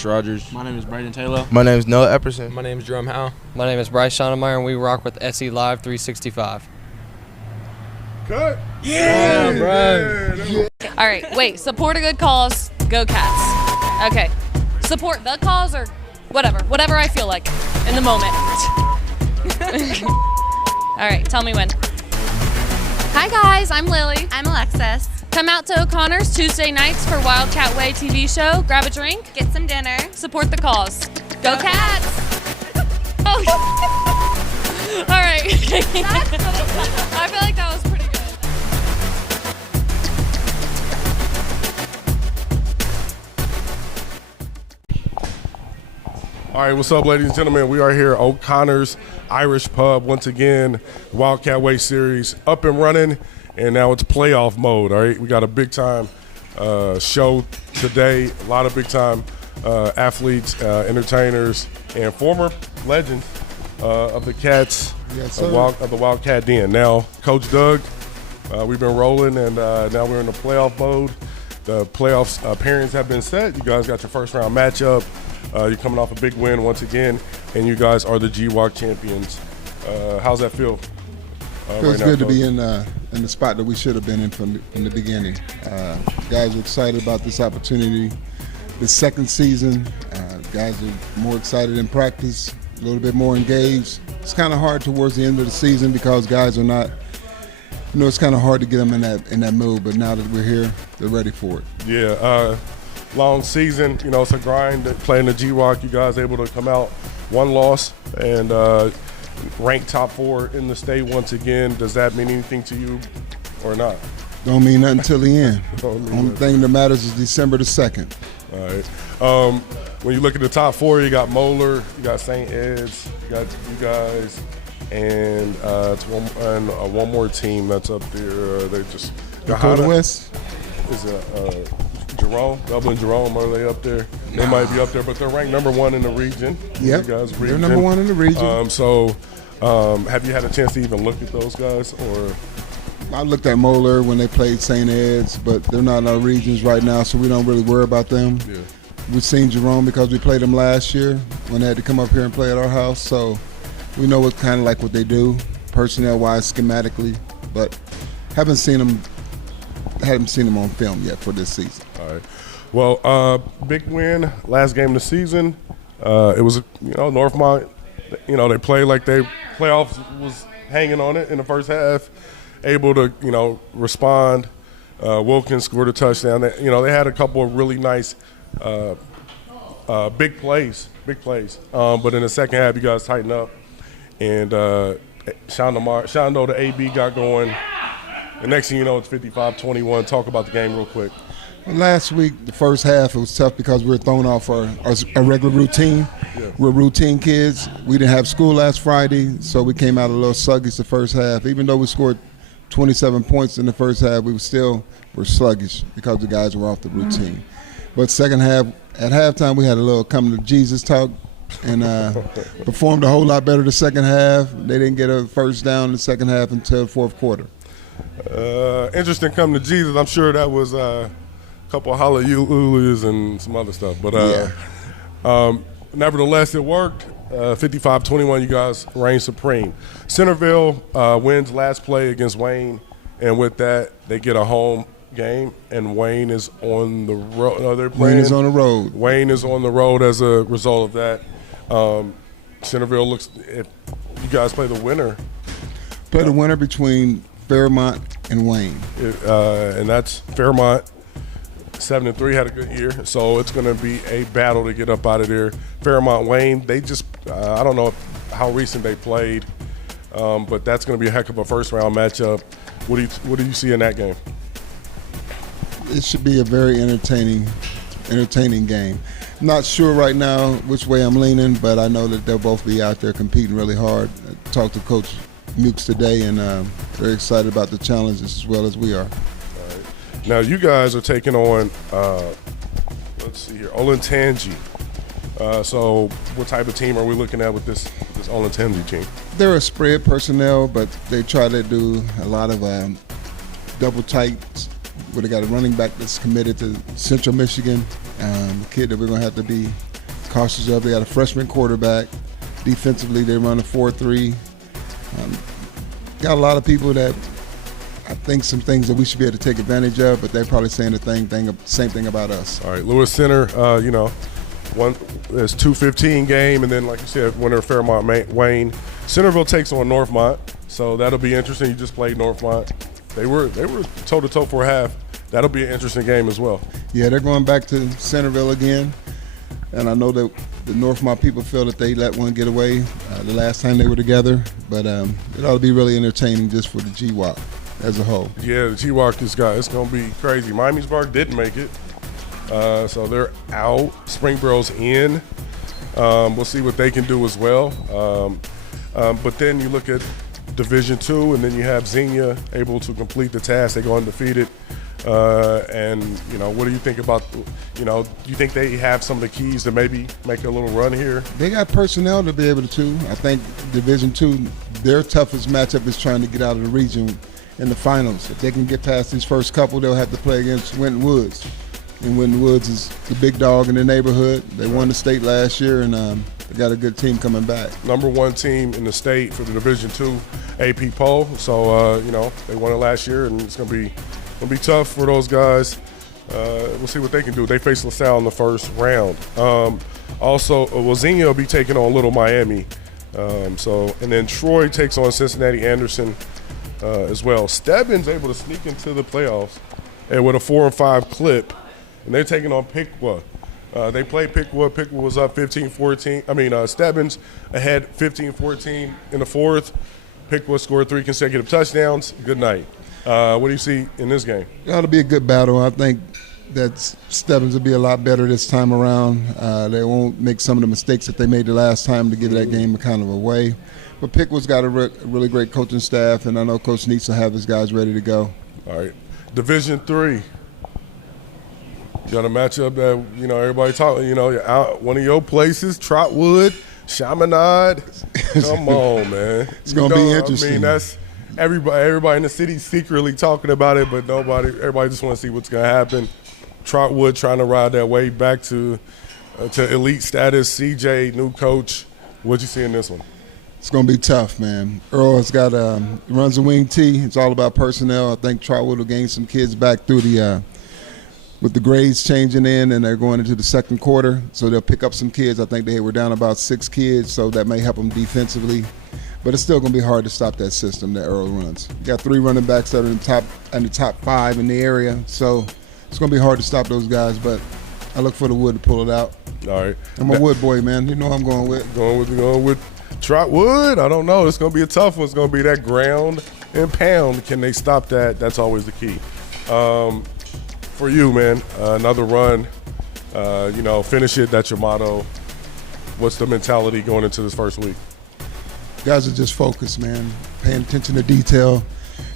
Darius Rogers. My name is Braden Taylor. My name is Noah Epperson. My name is Jerome Howe. My name is Bryce Schoenemeyer, and we rock with S.E.Live365. Cut. Yeah, bro. All right, wait. Support a good cause. Go Cats. Okay. Support the cause or whatever I feel like in the moment. All right, tell me when. Hi guys, I'm Lily. I'm Alexis. Come out to O'Connor's Tuesday nights for Wildcat Way TV show. Grab a drink. Get some dinner. Support the cause. Go Cats! Oh. All right. I feel like that was pretty good. All right, what's up, ladies and gentlemen? We are here at O'Connor's Irish Pub once again. Wildcat Way series up and running, and now it's playoff mode. All right, we got a big time show today. A lot of big time athletes, entertainers, and former legends of the Cats, of the Wildcat Den. Now, Coach Doug, we've been rolling, and now we're in the playoff mode. The playoffs pairings have been set. You guys got your first round matchup. You're coming off a big win once again, and you guys are the GWAC champions. How's that feel? Feels good to be in the spot that we should have been in from the beginning. Guys are excited about this opportunity. The second season, guys are more excited in practice, a little bit more engaged. It's kind of hard towards the end of the season because guys are not. It's kind of hard to get them in that mood. But now that we're here, they're ready for it. Yeah. Long season, it's a grind. Playing the GWAC, you guys able to come out one loss and rank top 4 in the state once again. Does that mean anything to you or not? Don't mean nothing till the end. Only thing that matters is December the 2nd. All right. When you look at the top 4, you got Moeller, you got St. Ed's, you got you guys, and one more team that's up there. They just Dakota West. Is it Jerome, Dublin Jerome, are they up there? They might be up there, but they're ranked number 1 in the region. Yep, they're number 1 in the region. Have you had a chance to even look at those guys? Or I looked at Moeller when they played St. Ed's, but they're not in our regions right now, so we don't really worry about them. Yeah. We've seen Jerome because we played them last year when they had to come up here and play at our house, so we know what kind of like what they do, personnel-wise, schematically, but haven't seen them on film yet for this season. All right. Well, big win, last game of the season. It was, Northmont, they played like they playoffs was hanging on it in the first half, able to, respond. Wilkins scored a touchdown. They had a couple of really nice big plays. But in the second half, you guys tighten up. And Shondo, the AB, got going. The next thing you know, it's 55-21. Talk about the game real quick. Last week, the first half, it was tough because we were throwing off our regular routine. Yeah. We're routine kids. We didn't have school last Friday, so we came out a little sluggish the first half. Even though we scored 27 points in the first half, we were sluggish because the guys were off the routine. But second half, at halftime, we had a little come to Jesus talk and performed a whole lot better the second half. They didn't get a first down in the second half until the fourth quarter. Interesting come to Jesus. I'm sure that was a couple of hallelujahs and some other stuff. But nevertheless, it worked. 55-21, you guys reign supreme. Centerville wins last play against Wayne, and with that, they get a home game, and Wayne is on the road. No, they're playing. Wayne is on the road. Wayne is on the road as a result of that. Centerville looks – if you guys play the winner. Play the winner between Fairmont and Wayne. And that's Fairmont. 7-3 had a good year, so it's going to be a battle to get up out of there. Fairmont Wayne, they just I don't know how recent they played, but that's going to be a heck of a first round matchup. What do you see in that game? It should be a very entertaining game. I'm not sure right now which way I'm leaning, but I know that they'll both be out there competing really hard. I talked to Coach Mukes today, and very excited about the challenges as well as we are. Now you guys are taking on, let's see here, Olentangy. So what type of team are we looking at with this Olentangy team? They're a spread personnel, but they try to do a lot of double tights. Where they got a running back that's committed to Central Michigan, a kid that we're going to have to be cautious of. They got a freshman quarterback. Defensively, they run a 4-3. Got a lot of people that I think some things that we should be able to take advantage of, but they're probably saying the same thing about us. All right, Lewis Center, it's 2:15 game, and then like you said, winner Fairmont Wayne. Centerville takes on Northmont, so that'll be interesting. You just played Northmont. They were toe to toe for a half. That'll be an interesting game as well. Yeah, they're going back to Centerville again, and I know that the Northmont people feel that they let one get away the last time they were together, but it ought to be really entertaining just for the GWAC as a whole. Yeah, the GWAC it's going to be crazy. Miamisburg didn't make it, so they're out. Springboro's in. We'll see what they can do as well. But then you look at Division II, and then you have Xenia able to complete the task. They go undefeated. And, what do you think about, do you think they have some of the keys to maybe make a little run here? They got personnel to be able to. I think Division II, their toughest matchup is trying to get out of the region in the finals. If they can get past these first couple, they'll have to play against Winton Woods. And Winton Woods is the big dog in the neighborhood. They won the state last year, and they got a good team coming back. Number one team in the state for the Division II AP poll. So, they won it last year, and it's going to be tough for those guys. We'll see what they can do. They face LaSalle in the first round. Also, Xenia will be taking on Little Miami. And then Troy takes on Cincinnati Anderson as well. Stebbins able to sneak into the playoffs and with a 4-5 clip, and they're taking on Piqua. They played Piqua. Piqua was up 15-14. Stebbins ahead 15-14 in the fourth. Piqua scored 3 consecutive touchdowns. Good night. What do you see in this game? It ought to be a good battle. I think that Stebbins will be a lot better this time around. They won't make some of the mistakes that they made the last time to give that game a kind of away. But Pickwa's got a really great coaching staff, and I know Coach needs to have his guys ready to go. All right. Division III. You got a matchup that, everybody talking, out one of your places, Trotwood, Chaminade. Come on, man. It's going to be interesting. That's everybody in the city secretly talking about it, but everybody just want to see what's going to happen. Trotwood trying to ride their way back to elite status. CJ, new coach. What'd you see in this one? It's going to be tough, man. Earl has got runs a wing T. It's all about personnel. I think Trotwood will gain some kids back through with the grades changing in, and they're going into the second quarter, so they'll pick up some kids. I think they were down about 6 kids, so that may help them defensively. But it's still going to be hard to stop that system that Earl runs. You got 3 running backs that are in the top 5 in the area, so it's going to be hard to stop those guys. But I look for the Wood to pull it out. All right, I'm a Wood boy, man. You know who I'm going with. Going with Trotwood. I don't know. It's going to be a tough one. It's going to be that ground and pound. Can they stop that? That's always the key. For you, man, another run. Finish it. That's your motto. What's the mentality going into this first week? Guys are just focused, man. Paying attention to detail.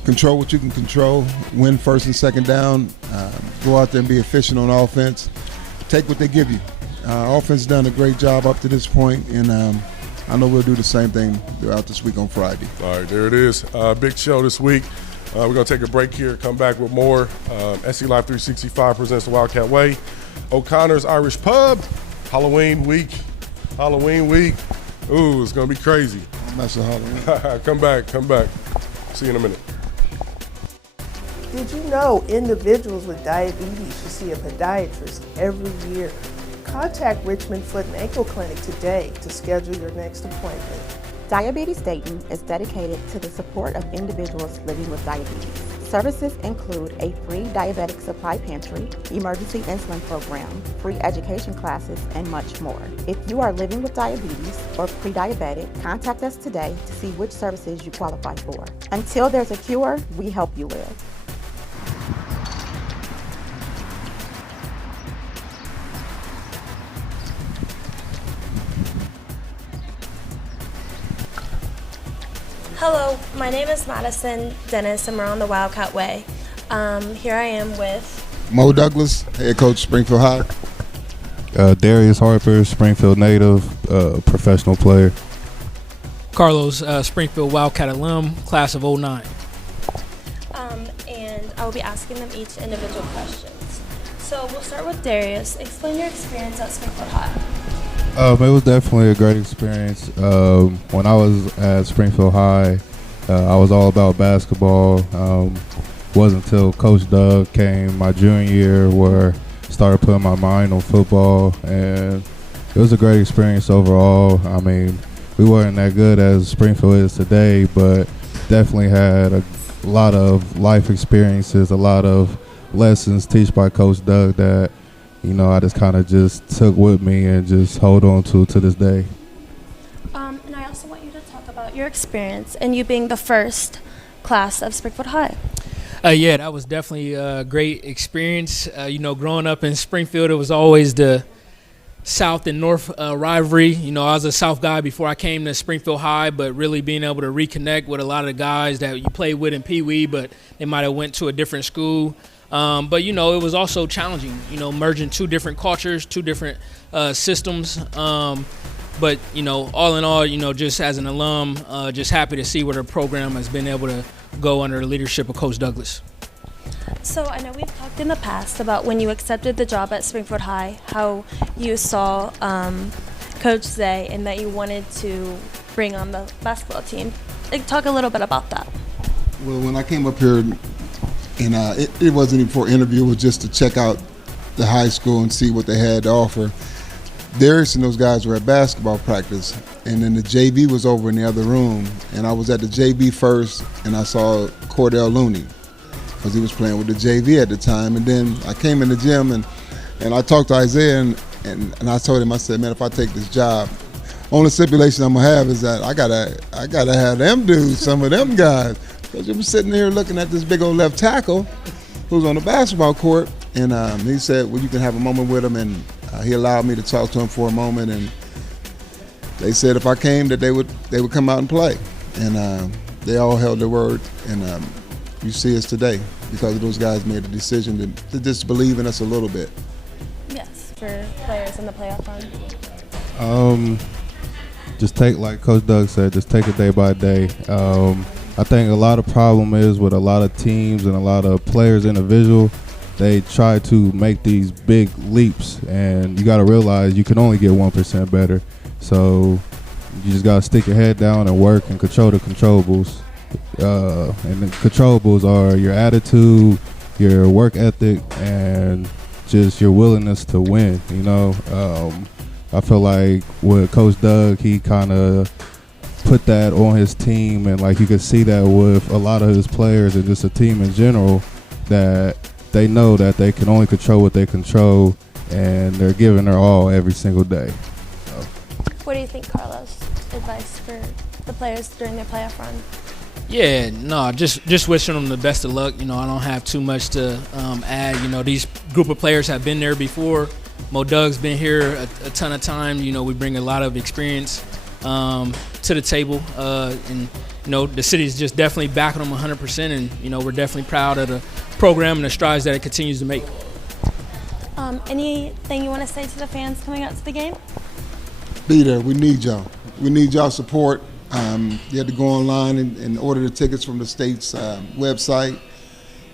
Control what you can control. Win first and second down. Go out there and be efficient on offense. Take what they give you. Offense has done a great job up to this point, and I know we'll do the same thing throughout this week on Friday. All right, there it is. Big show this week. We're going to take a break here, come back with more. S.E.Live365 presents the Wildcat Way. O'Connor's Irish Pub. Halloween week. Ooh, it's going to be crazy. That's a Halloween. Come back. See you in a minute. Did you know individuals with diabetes should see a podiatrist every year? Contact Richmond Foot and Ankle Clinic today to schedule your next appointment. Diabetes Dayton is dedicated to the support of individuals living with diabetes. Services include a free diabetic supply pantry, emergency insulin program, free education classes, and much more. If you are living with diabetes or pre-diabetic, contact us today to see which services you qualify for. Until there's a cure, we help you live. Hello, my name is Madison Dennis, and we're on the Wildcat Way. Here I am with Mo Douglas, head coach, Springfield High. Darius Harper, Springfield native, professional player. Karlos, Springfield Wildcat alum, class of 09. And I will be asking them each individual questions. So we'll start with Darius. Explain your experience at Springfield High. It was definitely a great experience. When I was at Springfield High, I was all about basketball. Wasn't until Coach Doug came my junior year where I started putting my mind on football, and it was a great experience overall. I mean, we weren't that good as Springfield is today, but definitely had a lot of life experiences, a lot of lessons taught by Coach Doug that, you know, I just kind of just took with me and just hold on to this day. And I also want you to talk about your experience and you being the first class of Springfield High. Yeah, that was definitely a great experience. You know, growing up in Springfield, it was always the South and North rivalry. You know, I was a South guy before I came to Springfield High, but really being able to reconnect with a lot of the guys that you played with in Pee Wee, but they might have went to a different school. But, you know, it was also challenging, you know, merging two different cultures, two different systems. But, you know, all in all, you know, just as an alum, just happy to see where the program has been able to go under the leadership of Coach Douglas. So I know we've talked in the past about when you accepted the job at Springfield High, how you saw Coach Zay and that you wanted to bring on the basketball team. Talk a little bit about that. Well, when I came up here, and it wasn't even for an interview, it was just to check out the high school and see what they had to offer. Darius and those guys were at basketball practice, and then the JV was over in the other room, and I was at the JV first, and I saw Cordell Looney, because he was playing with the JV at the time. And then I came in the gym, and I talked to Isaiah, and I told him, I said, man, if I take this job, only stipulation I'm gonna have is that I gotta have them dudes, some of them guys, because you were sitting here looking at this big old left tackle who's on the basketball court, and he said, well, you can have a moment with him, and he allowed me to talk to him for a moment, and they said if I came that they would come out and play, and they all held their word, and you see us today because those guys made a decision to just believe in us a little bit. Yes, for players in the playoff run. Just take, like Coach Doug said, just take it day by day. I think a lot of problem is with a lot of teams and a lot of players individual, they try to make these big leaps, and you got to realize you can only get 1% better. So you just got to stick your head down and work and control the controllables. And the controllables are your attitude, your work ethic, and just your willingness to win. You know, I feel like with Coach Doug, he kind of put that on his team, and like you could see that with a lot of his players and just the team in general, that they know that they can only control what they control, and they're giving their all every single day. So. What do you think, Karlos? Advice for the players during their playoff run? Yeah, no, just wishing them the best of luck. You know, I don't have too much to add. You know, these group of players have been there before. Mo Doug's been here a ton of time. You know, we bring a lot of experience to the table, and you know, the city is just definitely backing them 100%, and you know, we're definitely proud of the program and the strides that it continues to make. Anything you want to say to the fans coming out to the game? Be there. We need y'all. We need y'all support. You had to go online and order the tickets from the state's website.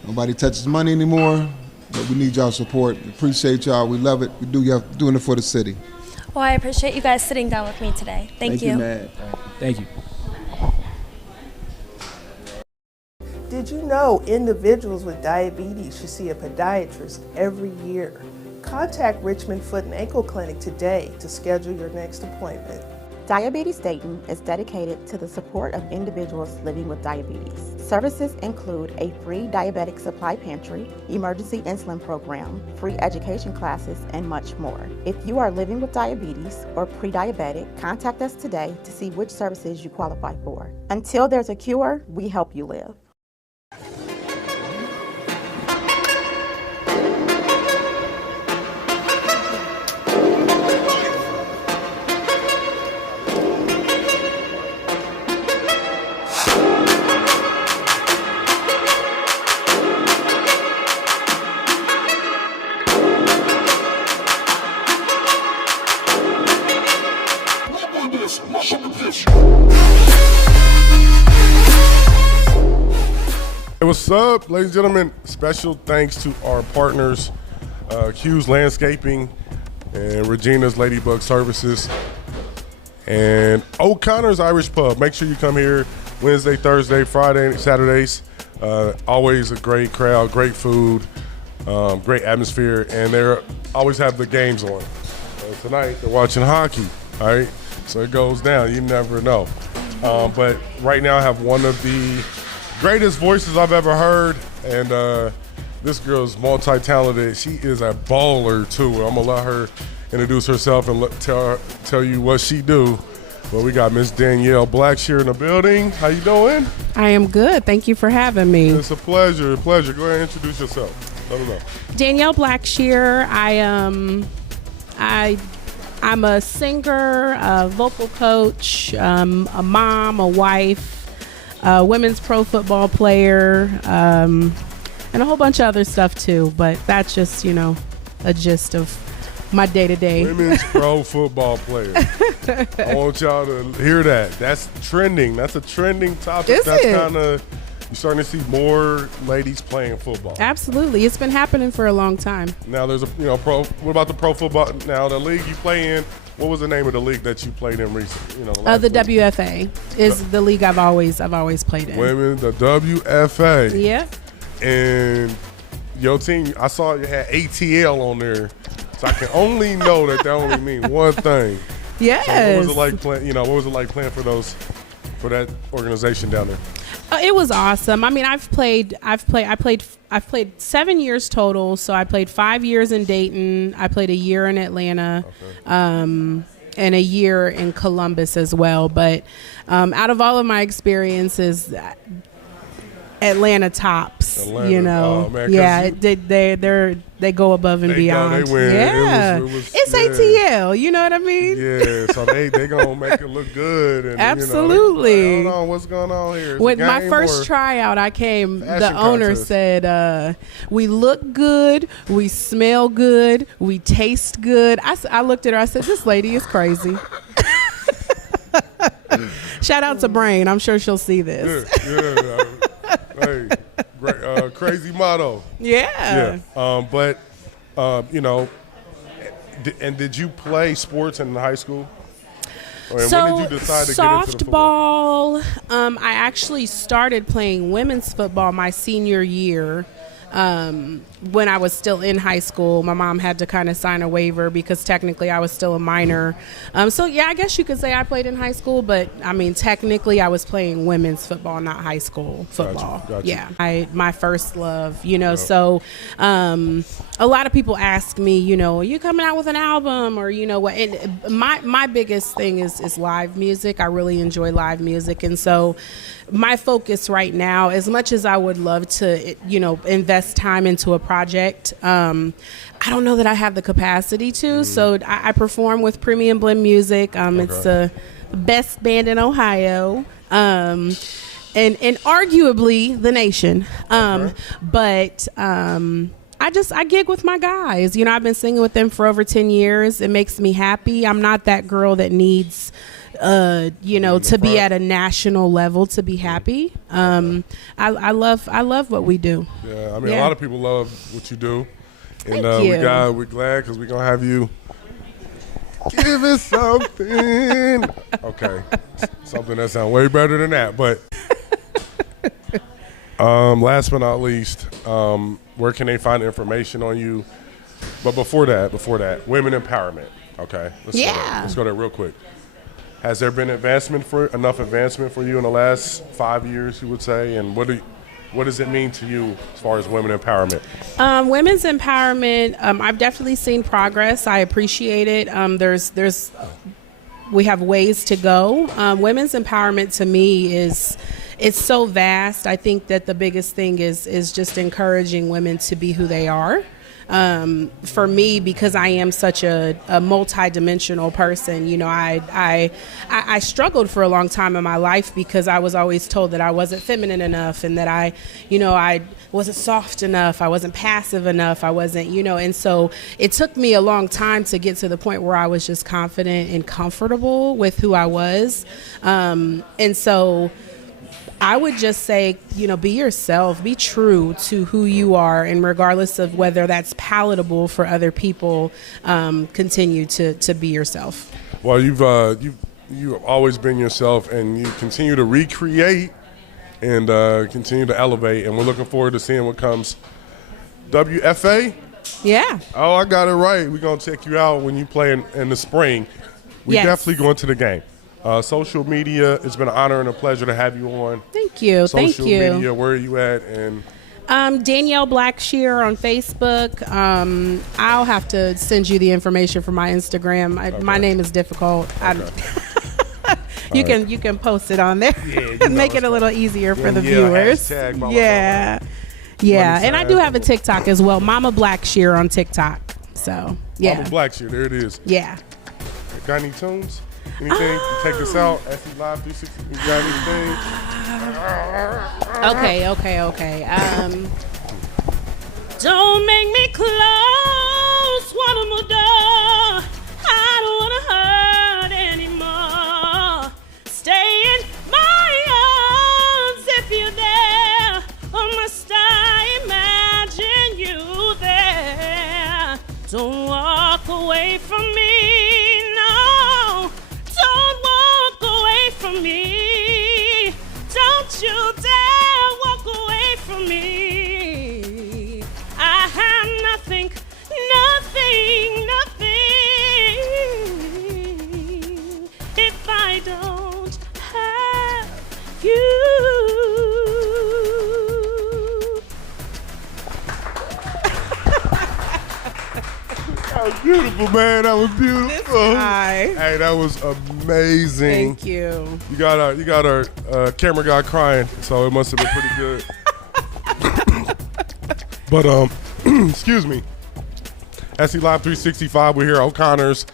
Nobody touches money anymore, but we need y'all support. Appreciate y'all. We love it. We doing it for the city. Well, I appreciate you guys sitting down with me today. Thank you. Matt. Thank you. Did you know individuals with diabetes should see a podiatrist every year? Contact Richmond Foot and Ankle Clinic today to schedule your next appointment. Diabetes Dayton is dedicated to the support of individuals living with diabetes. Services include a free diabetic supply pantry, emergency insulin program, free education classes, and much more. If you are living with diabetes or pre-diabetic, contact us today to see which services you qualify for. Until there's a cure, we help you live. Hey, what's up, ladies and gentlemen? Special thanks to our partners, Q's Landscaping, and Regina's Ladybug Services, and O'Connor's Irish Pub. Make sure you come here Wednesday, Thursday, Friday, Saturdays. Always a great crowd, great food, great atmosphere, and they always have the games on. Tonight they're watching hockey, all right? So it goes down. You never know. But right now I have one of the greatest voices I've ever heard, and this girl's multi-talented. She is a baller too. I'm gonna let her introduce herself and tell you what she do. Well, we got Miss Danielle Blackshear in the building. How you doing? I am good. Thank you for having me. It's a pleasure. Go ahead and introduce yourself. Let them know. Danielle Blackshear. I'm a singer, a vocal coach, a mom, a wife, a women's pro football player, and a whole bunch of other stuff too. But that's just, a gist of my day-to-day. Women's pro football player. I want y'all to hear that. That's trending. That's a trending topic. Is That's it? kind of, you're starting to see more ladies playing football. Absolutely. It's been happening for a long time. Now there's pro. What about the pro football? Now the league you play in. What was the name of the league that you played in recently? The WFA is the league I've always played in. Women, the WFA. Yeah. And your team, I saw you had ATL on there, so I can only know that only means one thing. Yes. So what was it like playing? What was it like playing for that organization down there? It was awesome. I mean, I've played 7 years total. So I played 5 years in Dayton. I played a year in Atlanta, and a year in Columbus as well. But out of all of my experiences, Atlanta tops. Oh, man, yeah, they go above and beyond. They win. Yeah, it's ATL. You know what I mean? Yeah, so they gonna make it look good. And, absolutely. Hold on, what's going on here? When my first tryout, the owner said, "We look good, we smell good, we taste good." I looked at her. I said, "This lady is crazy." Shout out to Brain. I'm sure she'll see this. Yeah. Hey, great, crazy motto. Yeah. But did you play sports in high school? So when did you decide to get into the football? I actually started playing women's football my senior year. When I was still in high school, my mom had to kind of sign a waiver because technically I was still a minor. So yeah, I guess you could say I played in high school, but I mean, technically I was playing women's football, not high school football. Gotcha. Yeah. My first love, so, a lot of people ask me, are you coming out with an album or, what? And my biggest thing is live music. I really enjoy live music. And so my focus right now, as much as I would love to, invest time into a project, I don't know that I have the capacity to. So I perform with Premium Blend Music. It's the best band in Ohio, and arguably the nation. But I gig with my guys. I've been singing with them for over 10 years. It makes me happy. I'm not that girl that needs to be at a national level to be happy. I love what we do. Yeah, I mean, a lot of people love what you do, and Thank you. we're glad because we're gonna have you give us something. Okay, something that sounds way better than that. But last but not least, where can they find information on you? But before that, women empowerment. Okay, let's go there real quick. Has there been enough advancement for you in the last 5 years, you would say? And what does it mean to you as far as women empowerment? Women's empowerment, I've definitely seen progress. I appreciate it. We have ways to go. Women's empowerment to me it's so vast. I think that the biggest thing is just encouraging women to be who they are. For me, because I am such a multi-dimensional person, I struggled for a long time in my life because I was always told that I wasn't feminine enough and that I wasn't soft enough, I wasn't passive enough, I wasn't, and so it took me a long time to get to the point where I was just confident and comfortable with who I was. And so I would just say, be yourself, be true to who you are, and regardless of whether that's palatable for other people, continue to be yourself. Well, you've always been yourself, and you continue to recreate and continue to elevate, and we're looking forward to seeing what comes. WFA? Yeah. Oh, I got it right. We're going to check you out when you play in the spring. We definitely going to the game. Social media, it's been an honor and a pleasure to have you on. Thank you. Social media, where are you at? And Danielle Blackshear on Facebook. I'll have to send you the information for my Instagram. My name is difficult. You can post it on there and make it a little easier for the viewers. Yeah, and I do have a TikTok as well, Mama Blackshear on TikTok. So yeah, Mama Blackshear, there it is. Yeah. Got any tunes? Anything? Take us out. S.E.Live365. You got anything? Okay. Don't make me close one more door. I don't wanna hurt anymore. Stay in my arms if you're there, or must I imagine you there? Don't walk away from me, no. Don't walk away from me. Don't you dare walk away from me. I have nothing, if I don't have you. That was beautiful, man. That was beautiful. Hey, that was amazing. Thank you. You got our camera guy crying, so it must have been pretty good. But excuse me. S.E.Live365. We're here at O'Connor's,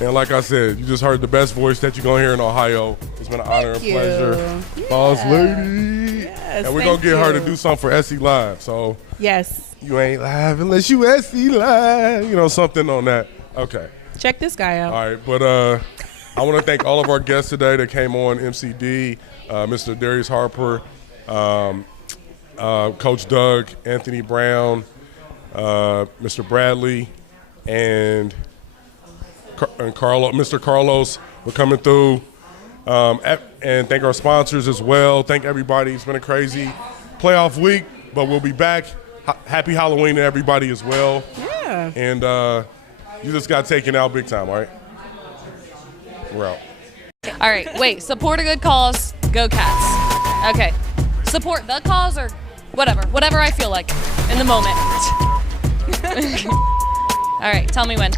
and like I said, you just heard the best voice that you're gonna hear in Ohio. It's been an honor and pleasure, boss lady. Yes, and we're gonna get her to do something for SE Live. So yes, you ain't live unless you SE Live. Something on that. Okay. Check this guy out. All right, but I want to thank all of our guests today that came on MCD, Mr. Darius Harper, Coach Doug, Anthony Brown, Mr. Bradley, and Mr. Karlos for coming through. And thank our sponsors as well. Thank everybody. It's been a crazy playoff week, but we'll be back. Happy Halloween to everybody as well. Yeah. And you just got taken out big time, all right? We're out. All right, wait. Support a good cause. Go Cats. Okay. Support the cause or whatever I feel like in the moment. All right, tell me when.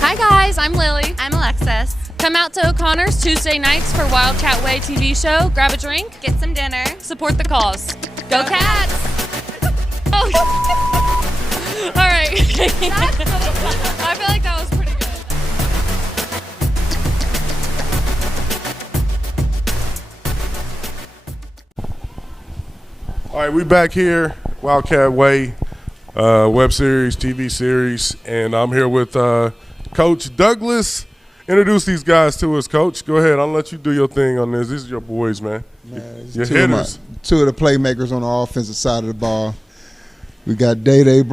Hi guys, I'm Lily. I'm Alexis. Come out to O'Connor's Tuesday nights for Wildcat Way TV show. Grab a drink. Get some dinner. Support the cause. Go Cats! Oh. All right. I feel like that was pretty good. All right, we back here, Wildcat Way, web series, TV series, and I'm here with Coach Douglas. Introduce these guys to us, Coach. Go ahead. I'll let you do your thing on this. These are your boys, man. Your hitters. Two of the playmakers on the offensive side of the ball. We got Daylen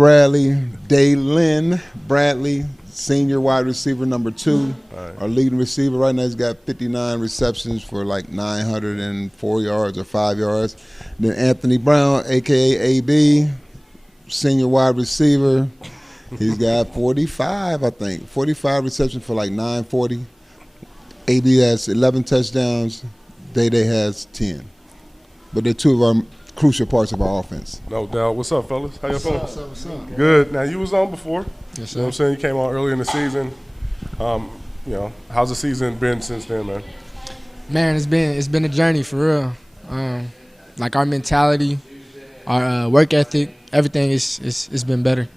Bradley, senior wide receiver number 2. Right. Our leading receiver right now, he's got 59 receptions for like 904 yards or 5 yards. Then Anthony Brown, a.k.a. AB, senior wide receiver. He's got 45 receptions for like 940. AB has 11 touchdowns. Day has 10. But they're two of our crucial parts of our offense. No doubt. What's up, fellas? How y'all feeling? What's up? Good. Now, you was on before. Yes, sir. You know what I'm saying? You came on early in the season. How's the season been since then, man? Man, it's been a journey for real. Like our mentality, our work ethic, everything it's been better.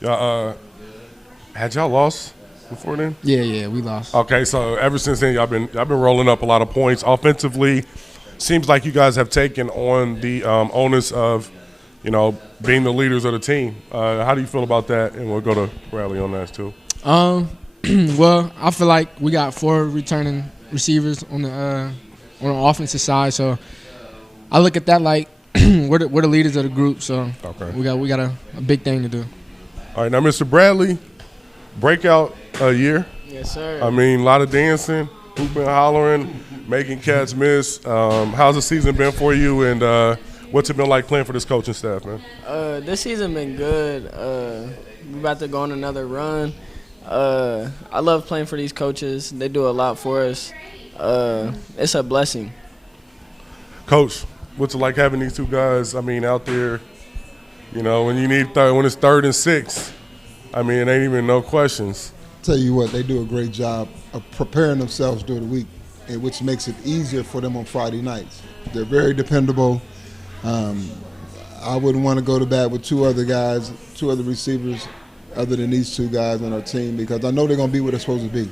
Had y'all lost before then? Yeah, we lost. Okay, so ever since then, y'all been rolling up a lot of points offensively. Seems like you guys have taken on the onus of, being the leaders of the team. How do you feel about that? And we'll go to Bradley on that too. Well, I feel like we got 4 returning receivers on the on the offensive side. So I look at that like we're the leaders of the group. So we got a big thing to do. All right, now Mr. Bradley, breakout year. Yes, sir. I mean, a lot of dancing, hooping, hollering, making cats miss. How's the season been for you, and what's it been like playing for this coaching staff, man? This season been good. We're about to go on another run. I love playing for these coaches. They do a lot for us. It's a blessing. Coach, what's it like having these two guys, I mean, out there, you know, when you need when it's 3rd and 6? I mean, it ain't even no questions. Tell you what, they do a great job of preparing themselves during the week, and which makes it easier for them on Friday nights. They're very dependable. I wouldn't want to go to bat with 2 other guys, 2 other receivers other than these 2 guys on our team, because I know they're going to be where they're supposed to be.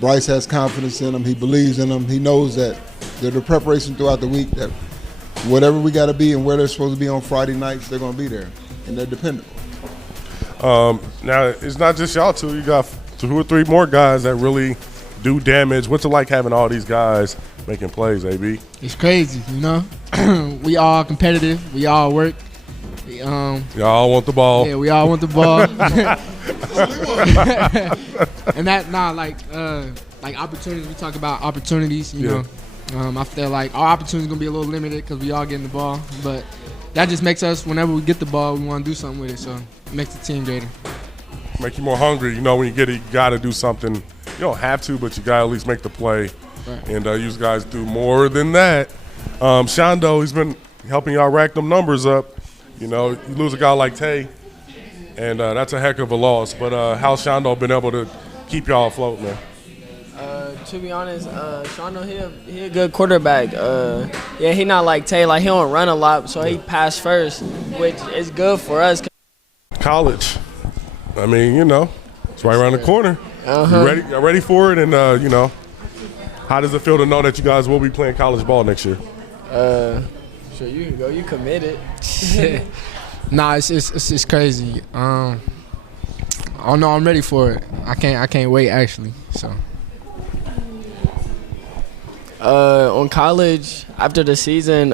Bryce has confidence in them. He believes in them. He knows that they're the preparation throughout the week, that whatever we got to be and where they're supposed to be on Friday nights, they're going to be there, and they're dependable. Now, it's not just y'all 2. You got 2 or 3 more guys that really do damage. What's it like having all these guys making plays, AB? It's crazy, you know. We all competitive. We all work. Y'all want the ball. Yeah, we all want the ball. And that like opportunities. We talk about opportunities. You know, I feel like our opportunities gonna be a little limited because we all getting the ball, but that just makes us, whenever we get the ball, we want to do something with it. So it makes the team greater. Make you more hungry. You know, when you get it, you got to do something. You don't have to, but you got to at least make the play. Right. And you guys do more than that. Shondo, he's been helping y'all rack them numbers up. You know, you lose a guy like Tay, and that's a heck of a loss. But how's Shondo been able to keep y'all afloat, man? To be honest, Shondo, he a good quarterback. Yeah, he not like Tay. Like, he don't run a lot, so he pass first, which is good for us. College. I mean, you know, it's right around the corner. You ready for it? And, you know, how does it feel to know that you guys will be playing college ball next year? Sure, you can go. You committed. Nah, it's crazy. I don't know. I'm ready for it. I can't wait, actually. So. On college, after the season,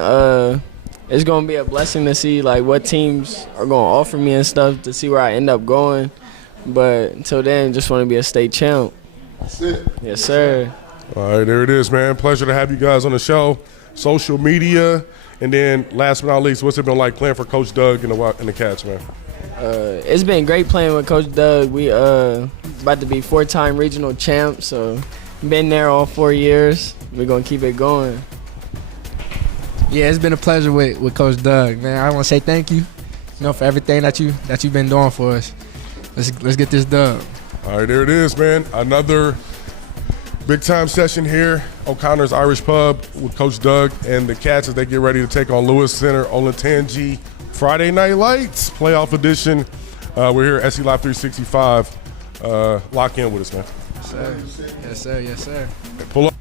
it's gonna be a blessing to see like what teams are gonna offer me and stuff, to see where I end up going. But until then, just want to be a state champ. That's it. Yes, sir. All right, there it is, man. Pleasure to have you guys on the show. Social media, and then last but not least, what's it been like playing for Coach Doug and the Cats, man? It's been great playing with Coach Doug. We about to be 4-time regional champs, so been there all 4 years. We're gonna keep it going. Yeah, it's been a pleasure with Coach Doug, man. I want to say thank you, for everything that you've been doing for us. Let's get this dub. All right, there it is, man. Another big time session here, O'Connor's Irish Pub with Coach Doug and the Cats as they get ready to take on Lewis Center on Latangi Friday Night Lights playoff edition. We're here at S.E.Live365. Lock in with us, man. Yes, sir. Yes, sir. Yes, sir. Pull up.